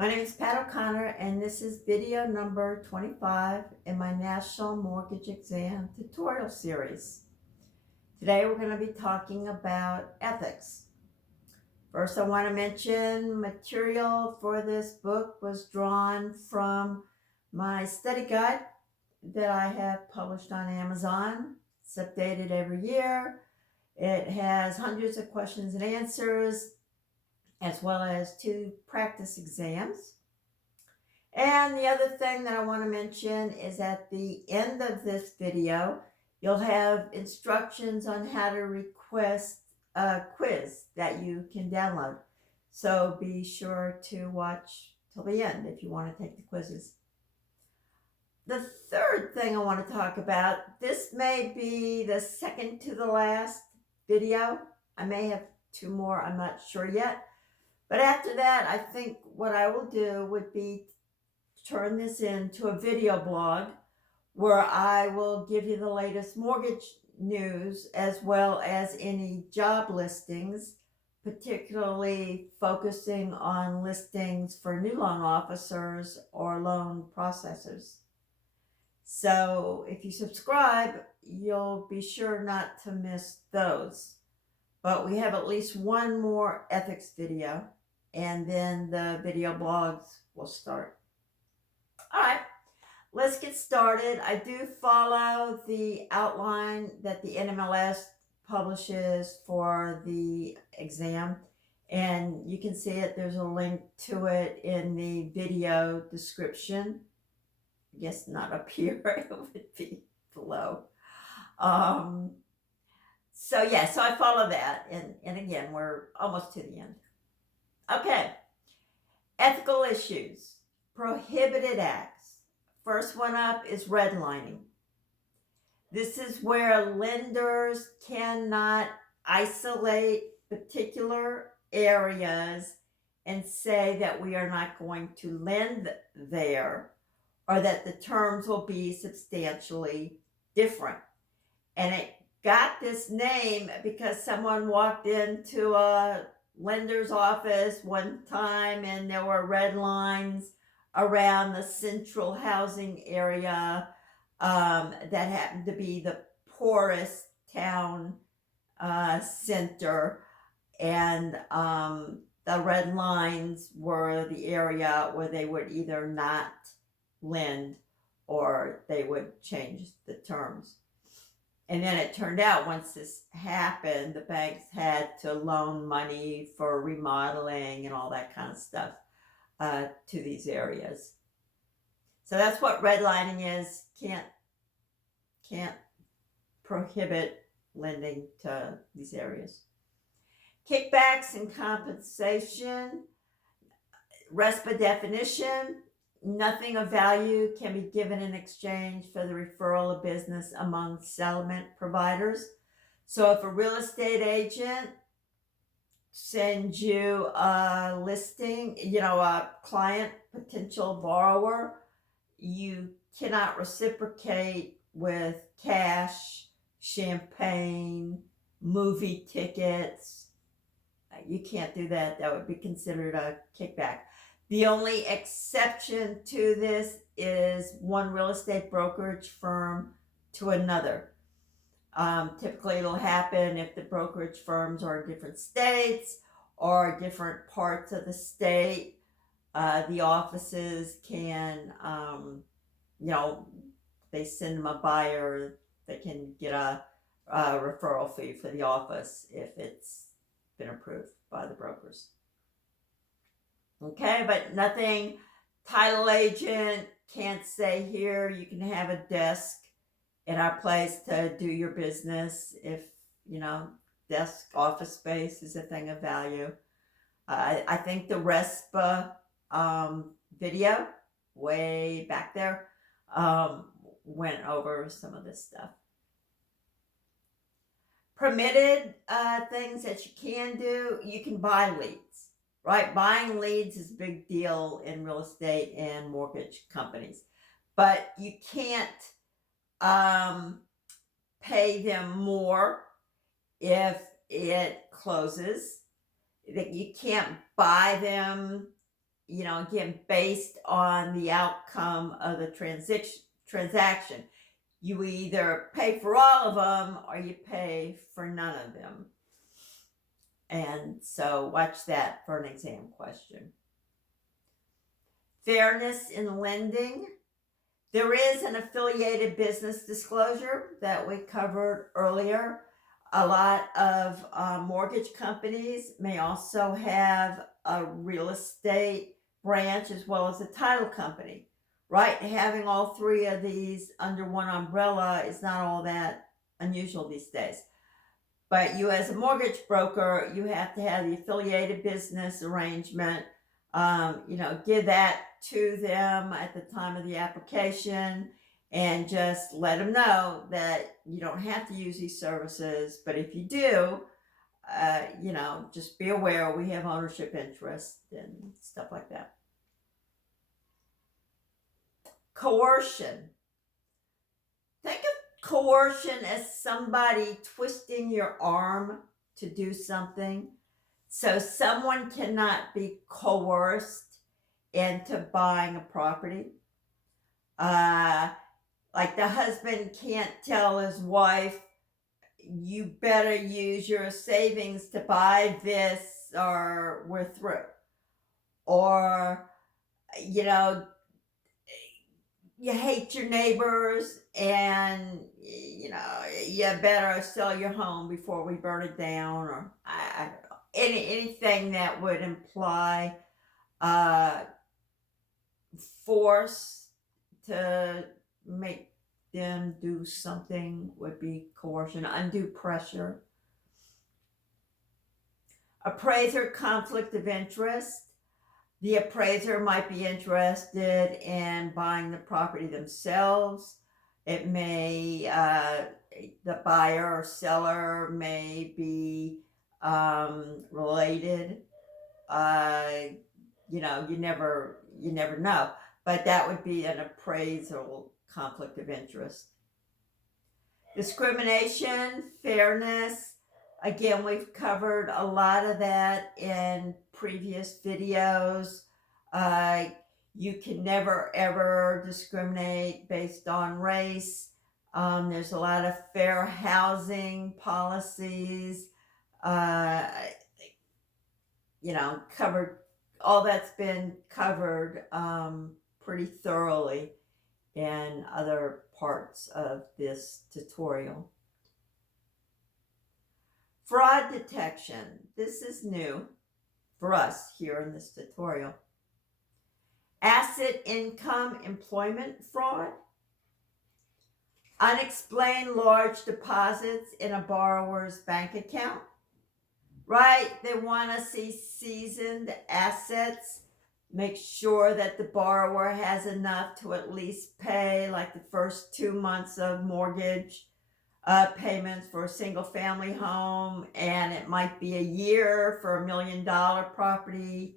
My name is Pat O'Connor, and this is video number 25 in my National Mortgage Exam tutorial series. Today we're going to be talking about ethics. First, I want to mention material for this book was drawn from my study guide that I have published on Amazon. It's updated every year. It has hundreds of questions and answers, as well as 2 practice exams. And the other thing that I want to mention is at the end of this video, you'll have instructions on how to request a quiz that you can download. So be sure to watch till the end if you want to take the quizzes. The third thing I want to talk about, this may be the second to the last video. I may have 2 more, I'm not sure yet. But after that, I think what I will do would be turn this into a video blog where I will give you the latest mortgage news as well as any job listings, particularly focusing on listings for new loan officers or loan processors. So if you subscribe, you'll be sure not to miss those. But we have at least 1 more ethics video, and then the video blogs will start. All right, let's get started. I do follow the outline that the NMLS publishes for the exam, and you can see it. There's a link to it in the video description. I guess not up here, it would be below. So I follow that, and again, we're almost to the end. Okay, ethical issues. Prohibited Acts. First one up is redlining. This is where lenders cannot isolate particular areas and say that we are not going to lend there, or that the terms will be substantially different. And it got this name because someone walked into a lender's office one time and there were red lines around the central housing area that happened to be the poorest town center, and the red lines were the area where they would either not lend or they would change the terms. And then it turned out once this happened, the banks had to loan money for remodeling and all that kind of stuff to these areas. So that's what redlining is. Can't prohibit lending to these areas. Kickbacks and compensation. RESPA definition. Nothing of value can be given in exchange for the referral of business among settlement providers. So if a real estate agent sends you a listing, a client, potential borrower, you cannot reciprocate with cash, champagne, movie tickets. You can't do that. That would be considered a kickback. The only exception to this is one real estate brokerage firm to another. Typically it'll happen if the brokerage firms are in different states or different parts of the state. The offices can, they send them a buyer, they can get a referral fee for the office if it's been approved by the brokers. Okay, but nothing, title agent can't say here you can have a desk in our place to do your business if, desk office space is a thing of value. I think the RESPA video way back there went over some of this stuff. Permitted things that you can do, you can buy leads. Right, buying leads is a big deal in real estate and mortgage companies, but you can't pay them more if it closes. That you can't buy them again, based on the outcome of the transaction. You either pay for all of them or you pay for none of them. And so watch that for an exam question. Fairness in lending. There is an affiliated business disclosure that we covered earlier. A lot of mortgage companies may also have a real estate branch as well as a title company, right? Having all three of these under one umbrella is not all that unusual these days. But you, as a mortgage broker, you have to have the affiliated business arrangement. Give that to them at the time of the application and just let them know that you don't have to use these services. But if you do, just be aware we have ownership interest and stuff like that. Coercion. Think of coercion as somebody twisting your arm to do something. So someone cannot be coerced into buying a property. Like the husband can't tell his wife, you better use your savings to buy this or we're through. Or, you hate your neighbors and, you better sell your home before we burn it down. Or I don't know, anything that would imply force to make them do something would be coercion. Undue pressure. Appraiser conflict of interest. The appraiser might be interested in buying the property themselves. It may, the buyer or seller may be related. You never know. But that would be an appraisal conflict of interest. Discrimination, fairness. Again, we've covered a lot of that in previous videos. You can never, ever discriminate based on race. There's a lot of fair housing policies. Covered, all that's been covered pretty thoroughly in other parts of this tutorial. Fraud detection. This is new for us here in this tutorial. Asset income employment fraud. Unexplained large deposits in a borrower's bank account. Right? They want to see seasoned assets. Make sure that the borrower has enough to at least pay like the first 2 months of mortgage payments for a single family home, and it might be a year for $1 million property.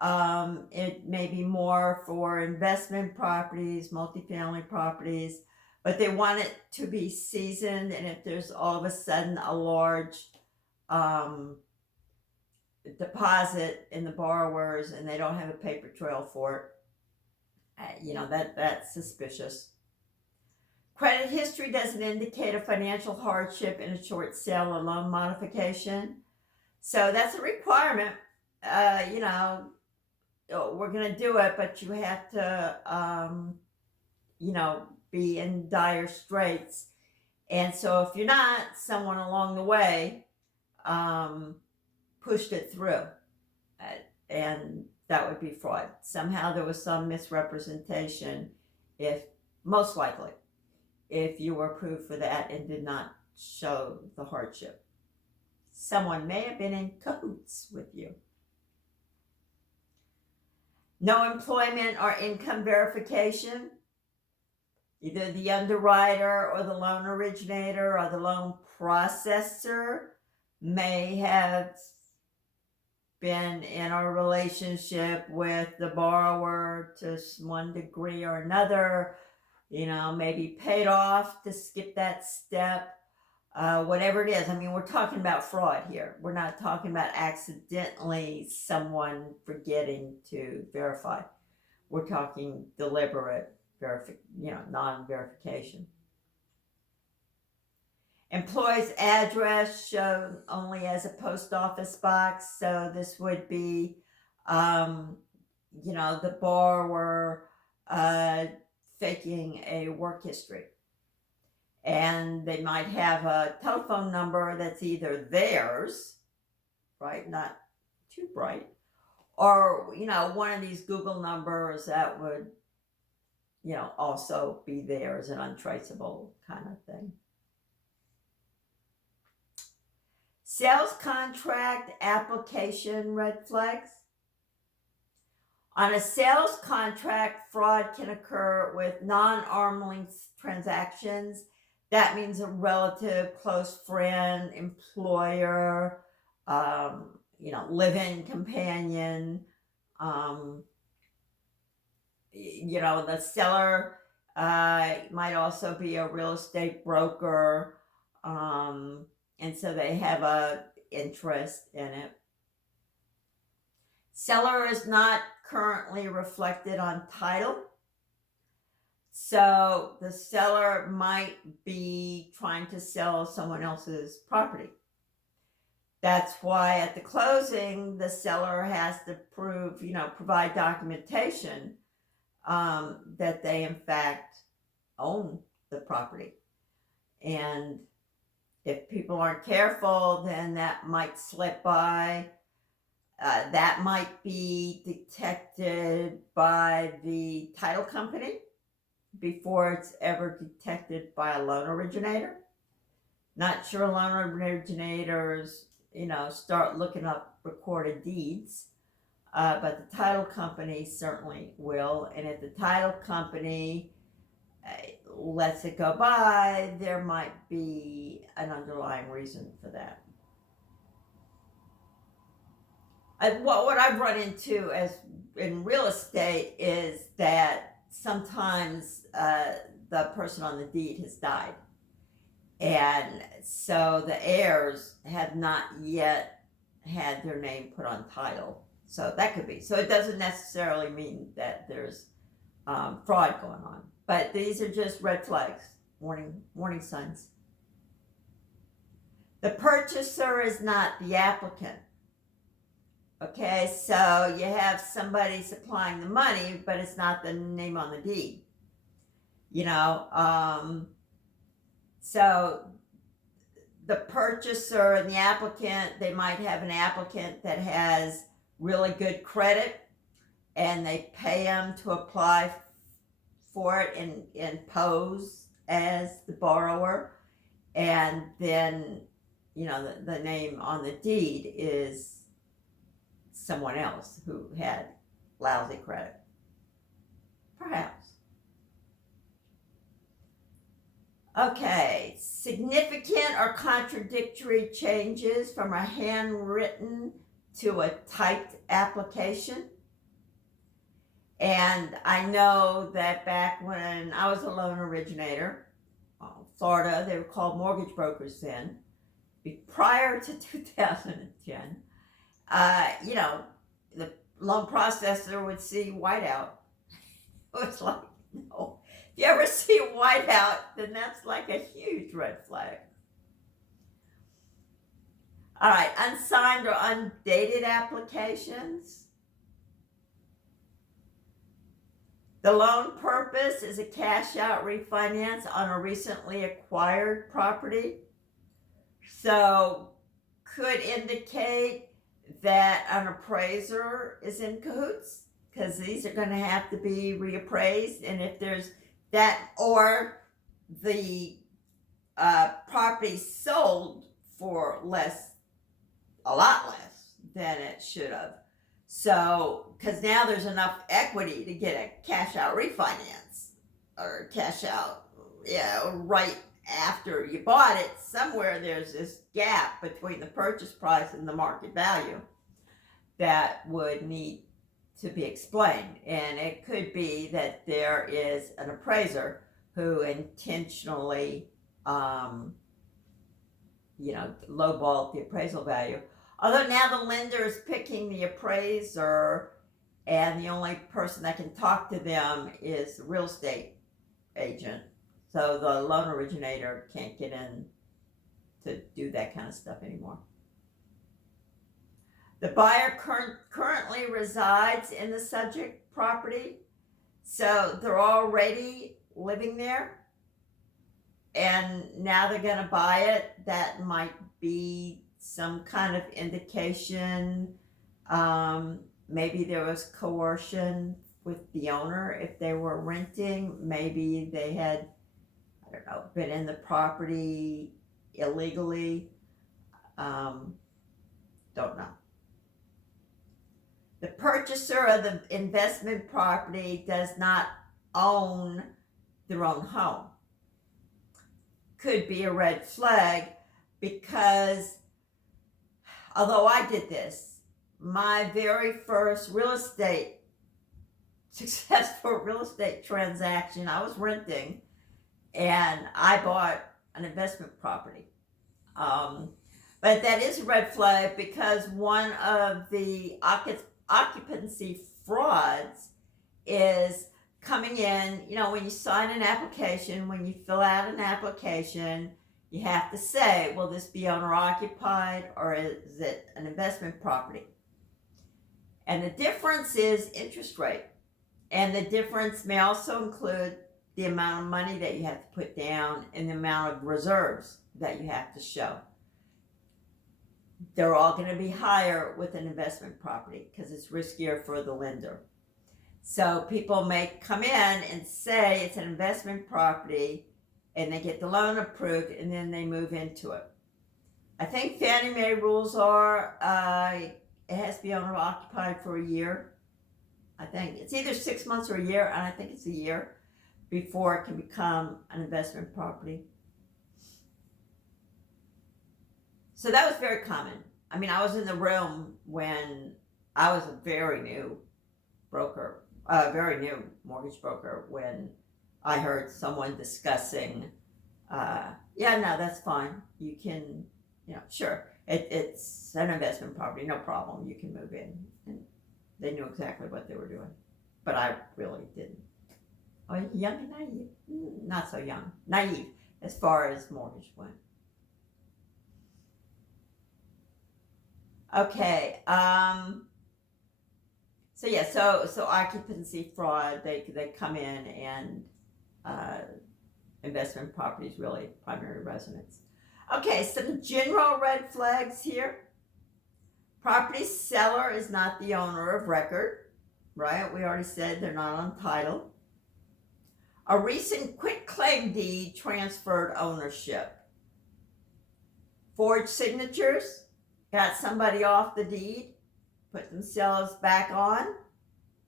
It may be more for investment properties, multifamily properties, but they want it to be seasoned. And if there's all of a sudden a large deposit in the borrowers and they don't have a paper trail for it, that's suspicious. Credit history doesn't indicate a financial hardship in a short sale or loan modification. So that's a requirement. We're going to do it, but you have to, be in dire straits. And so if you're not, someone along the way pushed it through. And that would be fraud. Somehow there was some misrepresentation, most likely, if you were approved for that and did not show the hardship. Someone may have been in cahoots with you. No employment or income verification. Either the underwriter or the loan originator or the loan processor may have been in a relationship with the borrower to one degree or another, maybe paid off to skip that step. whatever it is. I mean, we're talking about fraud here. We're not talking about accidentally someone forgetting to verify. We're talking deliberate non-verification. Employee's address shown only as a post office box. So this would be, the borrower faking a work history. And they might have a telephone number that's either theirs, right, not too bright, or, one of these Google numbers that would, also be theirs, an untraceable kind of thing. Sales contract application red flags. On a sales contract, fraud can occur with non-arm's length transactions. That means a relative, close friend, employer, live-in companion. The seller might also be a real estate broker, and so they have a interest in it. Seller is not currently reflected on title. So the seller might be trying to sell someone else's property. That's why at the closing, the seller has to provide documentation that they in fact own the property. And if people aren't careful, then that might slip by. That might be detected by the title company before it's ever detected by a loan originator. Not sure loan originators, start looking up recorded deeds, but the title company certainly will. And if the title company lets it go by, there might be an underlying reason for that. What I've run into as in real estate is that sometimes the person on the deed has died, and so the heirs have not yet had their name put on title. So that could be. So it doesn't necessarily mean that there's fraud going on, but these are just red flags, warning signs. The purchaser is not the applicant. Okay, so you have somebody supplying the money, but it's not the name on the deed. So the purchaser and the applicant, they might have an applicant that has really good credit, and they pay them to apply for it and pose as the borrower, and then the name on the deed is someone else who had lousy credit, perhaps. Okay, significant or contradictory changes from a handwritten to a typed application. And I know that back when I was a loan originator, Florida, they were called mortgage brokers then, prior to 2010, the loan processor would see whiteout. It was like, no. If you ever see whiteout, then that's like a huge red flag. All right, unsigned or undated applications. The loan purpose is a cash out refinance on a recently acquired property. So could indicate that an appraiser is in cahoots, because these are going to have to be reappraised. And if there's that, or the property sold for a lot less than it should have. So, because now there's enough equity to get a cash out refinance or cash out, right after you bought it. Somewhere there's this gap between the purchase price and the market value that would need to be explained. And it could be that there is an appraiser who intentionally lowball the appraisal value. Although now the lender is picking the appraiser, and the only person that can talk to them is the real estate agent. So the loan originator can't get in to do that kind of stuff anymore. The buyer currently resides in the subject property, so they're already living there, and now they're going to buy it. That might be some kind of indication. Maybe there was coercion with the owner if they were renting. Maybe they had, I don't know, been in the property illegally. Don't know. The purchaser of the investment property does not own their own home. Could be a red flag, because although I did this, my very first successful real estate transaction, I was renting and I bought an investment property. But that is a red flag, because one of the occupancy frauds is coming in. When you sign an application, when you fill out an application, you have to say, will this be owner occupied or is it an investment property? And the difference is interest rate. And the difference may also include the amount of money that you have to put down and the amount of reserves that you have to show. They're all going to be higher with an investment property because it's riskier for the lender. So people may come in and say it's an investment property, and they get the loan approved, and then they move into it. I think Fannie Mae rules are it has to be owner occupied for a year. I think it's either 6 months or a year, and I think it's a year before it can become an investment property. So that was very common. I mean, I was in the room when I was a very new mortgage broker, when I heard someone discussing, that's fine. You can, sure, it's an investment property, no problem. You can move in. And they knew exactly what they were doing. But I really didn't. Oh, young and naive? Not so young. Naive as far as mortgage went. Okay. So occupancy fraud, they come in, and investment property is really primary residence. Okay, some general red flags here. Property seller is not the owner of record, right? We already said they're not on title. A recent quitclaim deed transferred ownership. Forged signatures, got somebody off the deed, put themselves back on,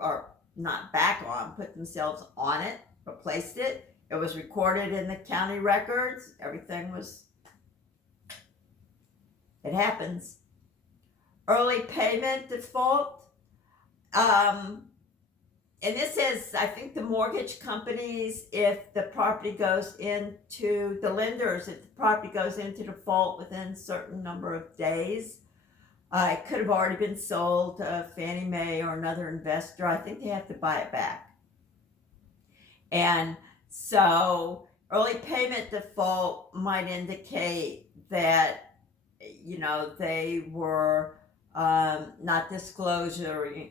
or not back on, put themselves on it, replaced it. It was recorded in the county records. Everything was, it happens. Early payment default. And this is, I think, the mortgage companies, if the property goes into, the lenders, if the property goes into default within a certain number of days, it could have already been sold to Fannie Mae or another investor. I think they have to buy it back. And so early payment default might indicate that, they were not disclosing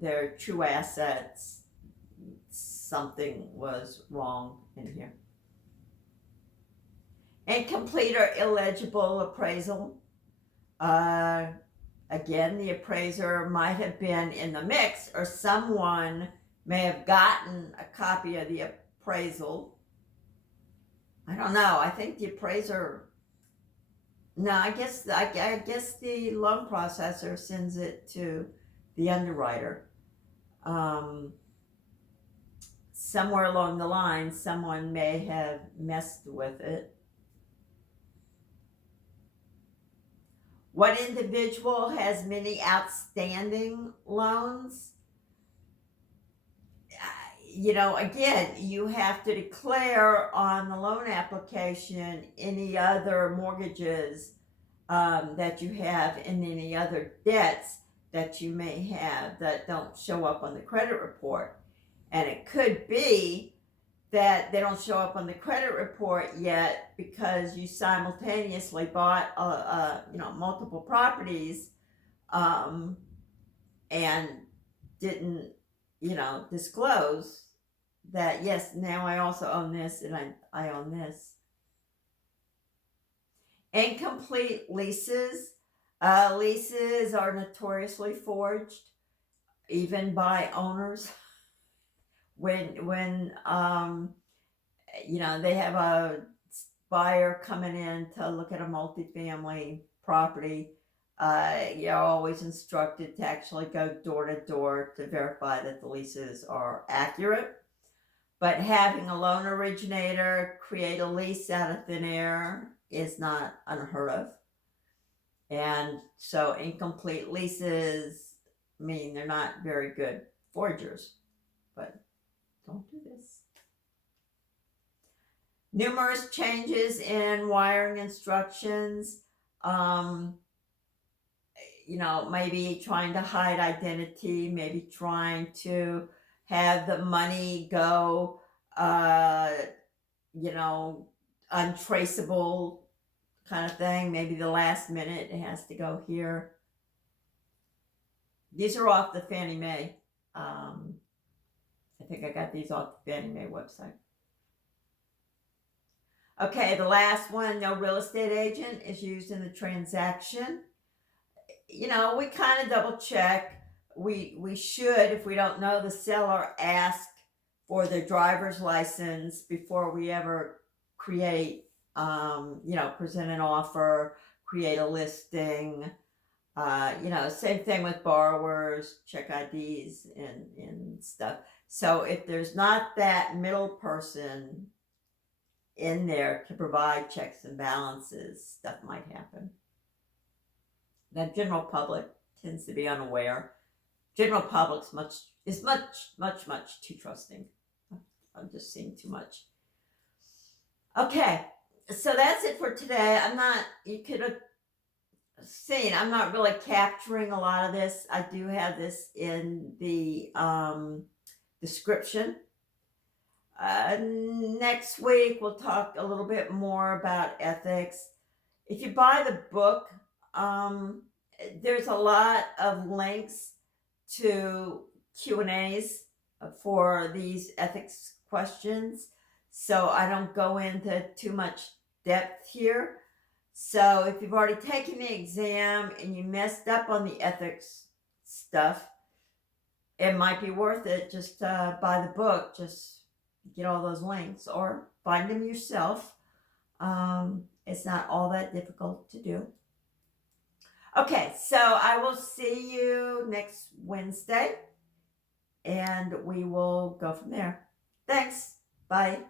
their true assets. Something was wrong in here. Incomplete or illegible appraisal. Again, the appraiser might have been in the mix, or someone may have gotten a copy of the appraisal. I don't know. I think the appraiser. No, I guess the loan processor sends it to the underwriter. Somewhere along the line, someone may have messed with it. What individual has many outstanding loans? again, you have to declare on the loan application any other mortgages that you have and any other debts that you may have that don't show up on the credit report. And it could be that they don't show up on the credit report yet because you simultaneously bought multiple properties and didn't disclose that, yes, now I also own this and I own this. Incomplete leases. Leases are notoriously forged, even by owners. When they have a buyer coming in to look at a multifamily property, you're always instructed to actually go door to door to verify that the leases are accurate. But having a loan originator create a lease out of thin air is not unheard of. And so incomplete leases mean they're not very good forgers. But don't do this. Numerous changes in wiring instructions. Maybe trying to hide identity, maybe trying to have the money go, untraceable kind of thing. Maybe the last minute it has to go here. These are off the Fannie Mae. I think I got these off the Fannie Mae website. Okay, the last one, no real estate agent is used in the transaction. We kind of double check. We should, if we don't know the seller, ask for their driver's license before we ever create, present an offer, create a listing. Same thing with borrowers, check IDs and stuff. So if there's not that middle person in there to provide checks and balances, stuff might happen. The general public tends to be unaware. General public's much too trusting. I'm just seeing too much. Okay, so that's it for today. You could have seen, I'm not really capturing a lot of this. I do have this in the description. Next week, we'll talk a little bit more about ethics. If you buy the book, there's a lot of links to Q&As for these ethics questions. So I don't go into too much depth here. So if you've already taken the exam and you messed up on the ethics stuff, it might be worth it just to buy the book, just get all those links or find them yourself. It's not all that difficult to do. Okay, so I will see you next Wednesday and we will go from there. Thanks. Bye.